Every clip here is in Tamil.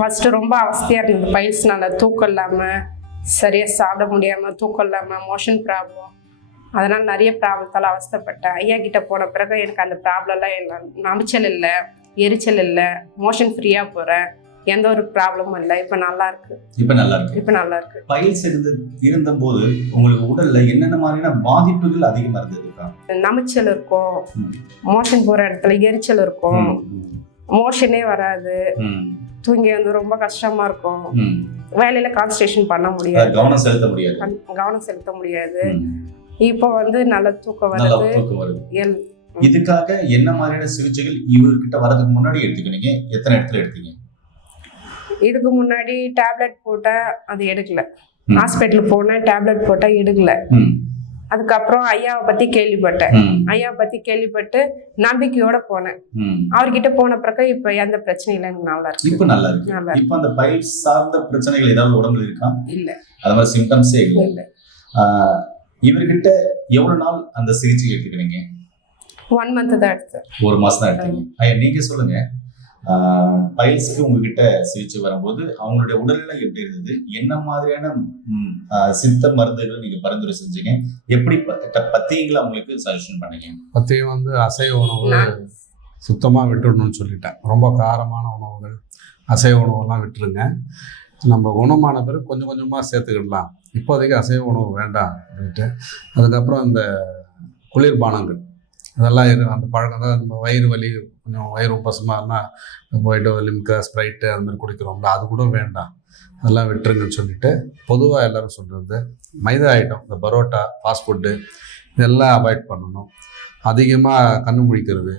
ஃபஸ்ட்டு ரொம்ப அவஸ்தையாக இருந்தது. பைல்ஸ்னால தூக்கம் இல்லாமல், சரியாக சாப்பிட முடியாமல், தூக்கம் இல்லாமல், மோஷன் ப்ராப்ளம், அதனால் நிறைய ப்ராப்ளத்தால் அவஸ்தைப்பட்டேன். ஐயா கிட்ட போன பிறகு எனக்கு அந்த ப்ராப்ளம்லாம் இல்லை. நமைச்சல் இல்லை, எரிச்சல் இல்லை, மோஷன் ஃப்ரீயாக போகிறேன், எந்த ஒரு ப்ராப்ளமும் இல்லை. இப்போ நல்லா இருக்கு. இப்போ நல்லா இருக்கு. பைல்ஸ் இருந்தபோது உங்களுக்கு உடல்ல என்னென்ன மாதிரியான பாதிப்புகள் அதிகமா இருந்ததுக்கா? நமைச்சல் இருக்கும், மோஷன் போகிற இடத்துல எரிச்சல் இருக்கும், மோஷனே வராது, தூங்கி வந்து ரொம்ப கஷ்டமா இருக்கும், வேலையில கான்சன்ட்ரேஷன் பண்ண முடியாது, கவனம் செலுத்த முடியாது. இப்போ வந்து நல்ல தூக்கம் வருது. இதுக்காக என்ன மாதிரியான சிகிச்சைகள் இவர்கிட்ட வரதுக்கு முன்னாடி எடுத்துக்கினீங்க? எத்தனை இடத்துல எடுத்தீங்க? இதுக்கு முன்னாடி டேப்லெட் போட்டேன், அது எடுக்கல. ஹாஸ்பிட்டல் போனேன், டேப்லெட் போட்டேன், எடுக்கல. அதுக்கப்புறம் ஐயாவை பத்தி கேள்விப்பட்டேன். ஐயாவை பத்தி கேள்விப்பட்டு நம்பிக்கையோட போனேன். அவர்கிட்ட போன பிறகு இப்ப எந்த பிரச்சனையும் இல்லை, எனக்கு நல்லா இருக்கு. இப்ப நல்லா இருக்கு. இப்ப அந்த பைல்ஸ் சார்ந்த பிரச்சனைகள் ஏதாவது உடம்புல இருக்கா? இல்ல, அது மாதிரி சிம்டம்ஸே இல்ல. இவர்கிட்ட எவ்வளவு நாள் அந்த சிகிச்சை எடுத்துக்கிறீங்க? 1 month தான் எடுத்தேன். 1 மாசம் தான் எடுத்தீங்க. ஐயா நீங்க சொல்லுங்க, பைல்ஸுக்கு உங்ககிட்ட சிகிச்சை வரும்போது அவங்களுடைய உடல்நிலை எப்படி இருந்தது? என்ன மாதிரியான சித்த மருந்துகள் நீங்க பரிந்துரை செஞ்சீங்க? எப்படி பத்தியங்களை அவங்களுக்கு சஜஷன் பண்ணீங்க? பத்தியம் வந்து அசைவ உணவு சுத்தமாக விட்டுடணும்னு சொல்லிட்டேன். ரொம்ப காரமான உணவுகள், அசைவ உணவுலாம் விட்டுருங்க. நம்ம குணமான பிறகு கொஞ்சம் கொஞ்சமாக சேர்த்துக்கிடலாம். இப்போதைக்கு அசைவ உணவு வேண்டாம் அப்படின்ட்டு. அதுக்கப்புறம் இந்த குளிர்பானங்கள் அதெல்லாம் அந்த பழக்கம் தான். நம்ம வயிறு வலி, கொஞ்சம் வயிறு உப்பசமாக இருந்தால் போயிட்டு லிம்கா, ஸ்ப்ரைட்டு அது மாதிரி குடிக்கிறோம்ல, அது கூட வேண்டாம், அதெல்லாம் விட்டுருங்கன்னு சொல்லிட்டு பொதுவாக எல்லோரும் சொல்கிறது மைதா ஐட்டம், இந்த பரோட்டா, ஃபாஸ்ட் ஃபுட்டு இதெல்லாம் அவாய்ட் பண்ணணும். அதிகமாக கண்ணு முழிக்கிறது,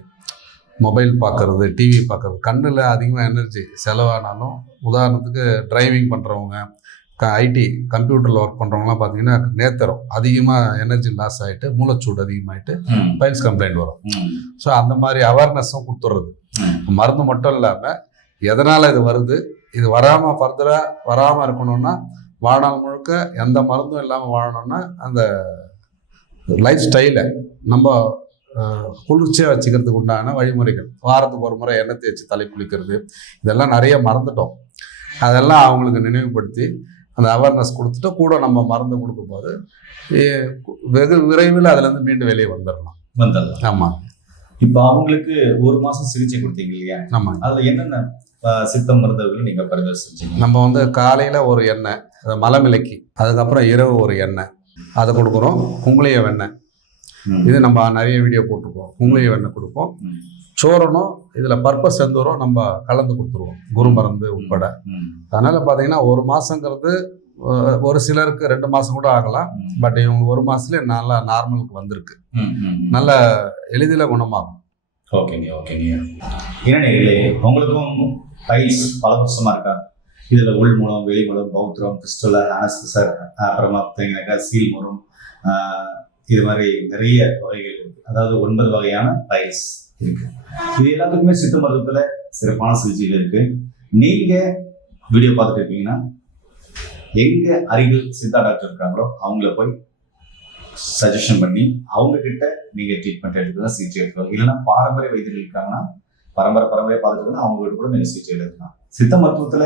மொபைல் பார்க்குறது, டிவி பார்க்குறது, கண்ணில் அதிகமாக எனர்ஜி செலவானாலும், உதாரணத்துக்கு டிரைவிங் பண்ணுறவங்க, ஐடி கம்ப்யூட்டரில் ஒர்க் பண்ணுறவங்களாம் பார்த்தீங்கன்னா நேத்திரம் அதிகமாக எனர்ஜி லாஸ் ஆகிட்டு மூளைச்சூடு அதிகமாகிட்டு பைல்ஸ் கம்ப்ளைண்ட் வரும். ஸோ அந்த மாதிரி அவேர்னஸும் கொடுத்துட்றது. மருந்து மட்டும் இல்லாமல் எதனால் இது வருது, இது வராமல் ஃபர்தராக வராமல் இருக்கணும்னா, வாழ்நாள் முழுக்க எந்த மருந்தும் இல்லாமல் வாழணும்னா அந்த லைஃப் ஸ்டைலை நம்ம குளிர்ச்சியாக வச்சுக்கிறதுக்கு உண்டான வழிமுறைகள், வாரத்துக்கு ஒரு முறை எண்ணெய் தேய்ச்சி தலை குளிக்கிறது, இதெல்லாம் நிறைய மறந்துட்டோம். அதெல்லாம் அவங்களுக்கு நினைவுபடுத்தி அந்த அவேர்னஸ் கொடுத்துட்டு கூட நம்ம மருந்து கொடுக்கும் போது வெகு விரைவில் அதுலேருந்து மீண்டும் வெளியே வந்துடலாம். ஆமாம். இப்போ அவங்களுக்கு 1 மாதம் சிகிச்சை கொடுத்தீங்க இல்லையா? ஆமாம். அதில் என்னென்ன சித்த மருந்துகள் நீங்கள் பரிந்துரை செஞ்சீங்க? நம்ம வந்து காலையில் ஒரு எண்ணெய், மலமிளக்கி, அதுக்கப்புறம் இரவு ஒரு எண்ணெய் அதை கொடுக்குறோம். குங்குளிய வெண்ணெய், இது நம்ம நிறைய வீடியோ போட்டிருக்கோம். குங்குளிய வெண்ணெய் கொடுப்போம். சோரணும், இதில் பர்பஸ் செந்தூரம் நம்ம கலந்து கொடுத்துருவோம், குரு மருந்து உட்பட. அதனால் பார்த்தீங்கன்னா 1 மாதங்கிறது ஒரு சிலருக்கு 2 மாதம் கூட ஆகலாம். பட் இவங்க 1 மாதத்துலேயே நல்லா நார்மலுக்கு வந்திருக்கு, நல்ல எளிதில் குணமாகும். ஓகேங்க. ஏன்னா உங்களுக்கும் பைல்ஸ் பல வருஷமாக இருக்கா? இதில் உள் மூலம், வெளி மூலம், பௌத்திரம், பிஸ்டோலர், அனஸ்தசர், அப்புறமா பார்த்தீங்கன்னாக்கா சீல் மூலம், இது மாதிரி நிறைய வகைகள் இருக்குது. அதாவது 9 வகையான பைல்ஸ் இருக்கு. இது எல்லாத்துக்குமே சித்த மருத்துவத்துல சிறப்பான சிகிச்சைகள் இருக்கு. நீங்க வீடியோ பார்த்துட்டு இருக்கீங்கன்னா எங்க அருகில் சித்தா டாக்டர் இருக்காங்களோ அவங்கள போய் சஜஷன் பண்ணி அவங்க கிட்ட நீங்க ட்ரீட்மெண்ட் எடுத்துக்கலாம், சிகிச்சை எடுத்துக்கலாம். இல்லைன்னா பாரம்பரிய வைத்தியர்கள் இருக்காங்கன்னா பரம்பரையா பார்த்துட்டு அவங்க கிட்ட கூட நீங்க சிகிச்சை எடுத்துக்கலாம். சித்த மருத்துவத்துல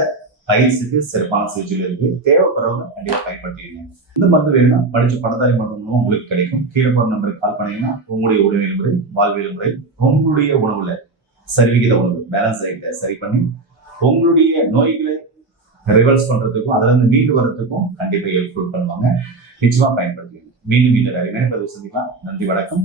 பைல்ஸுக்கு சிறப்பான சிகிச்சைகள் இருக்கு. தேவைப்படுறவங்க கண்டிப்பா பயன்படுத்திடுங்க. இந்த மருந்து வேணும்னா படிச்ச படத்தாரி மருத்துவம் உங்களுக்கு கிடைக்கும். கீழே போற நம்பருக்கு கால் பண்ணீங்கன்னா உங்களுடைய உடல்நிலை முறை, வாழ்வியல் முறை, உங்களுடைய உணவுல சரிவிகித உணவு பேலன்ஸ் டயட்டை சரி பண்ணி உங்களுடைய நோய்களை ரிவர்ஸ் பண்றதுக்கும் அதுல இருந்து மீண்டு வர்றதுக்கும் கண்டிப்பா ஹெல்ப்ஃபுல் பண்ணுவாங்க. நிச்சயமா பயன்படுத்துவீங்க. மீண்டும் அருமையான பதிவு சந்திக்கலாம். நன்றி, வணக்கம்.